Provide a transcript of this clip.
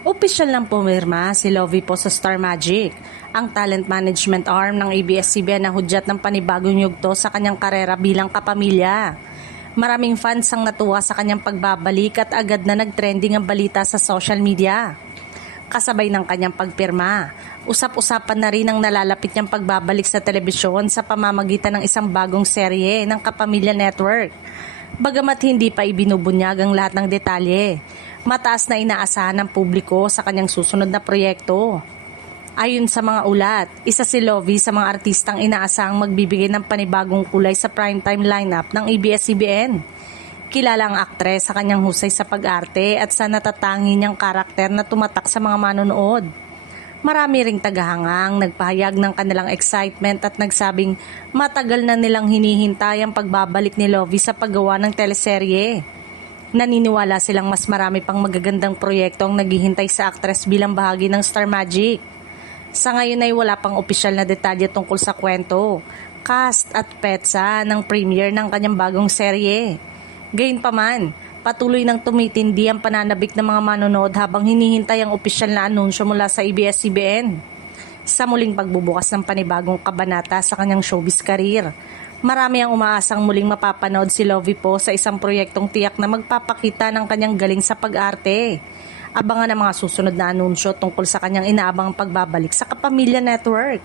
Opisyal ng pumirma si Lovie po sa Star Magic, ang talent management arm ng ABS-CBN na hudyat ng panibagong yugto sa kanyang karera bilang kapamilya. Maraming fans ang natuwa sa kanyang pagbabalik at agad na nagtrending ang balita sa social media. Kasabay ng kanyang pagpirma, usap-usapan na rin ang nalalapit niyang pagbabalik sa telebisyon sa pamamagitan ng isang bagong serye ng Kapamilya Network. Bagamat hindi pa ibinubunyag ang lahat ng detalye, mataas na inaasahan ng publiko sa kanyang susunod na proyekto. Ayon sa mga ulat, isa si Lovie sa mga artistang inaasahang magbibigay ng panibagong kulay sa primetime lineup ng ABS-CBN. Kilala ang aktres sa kanyang husay sa pag-arte at sa natatangi niyang karakter na tumatak sa mga manonood. Marami ring tagahangang nagpahayag ng kanilang excitement at nagsabing matagal na nilang hinihintay ang pagbabalik ni Lovie sa paggawa ng teleserye. Naniniwala silang mas marami pang magagandang proyekto ang naghihintay sa aktres bilang bahagi ng Star Magic. Sa ngayon ay wala pang opisyal na detalye tungkol sa kwento, cast at petsa ng premiere ng kanyang bagong serye. Gayunpaman, patuloy nang tumitindi ang pananabik ng mga manonood habang hinihintay ang opisyal na anunsyo mula sa ABS-CBN. Sa muling pagbubukas ng panibagong kabanata sa kanyang showbiz career, marami ang umaasang muling mapapanood si Lovie po sa isang proyektong tiyak na magpapakita ng kanyang galing sa pag-arte. Abangan ang mga susunod na anunsyo tungkol sa kanyang inaabangang pagbabalik sa Kapamilya Network.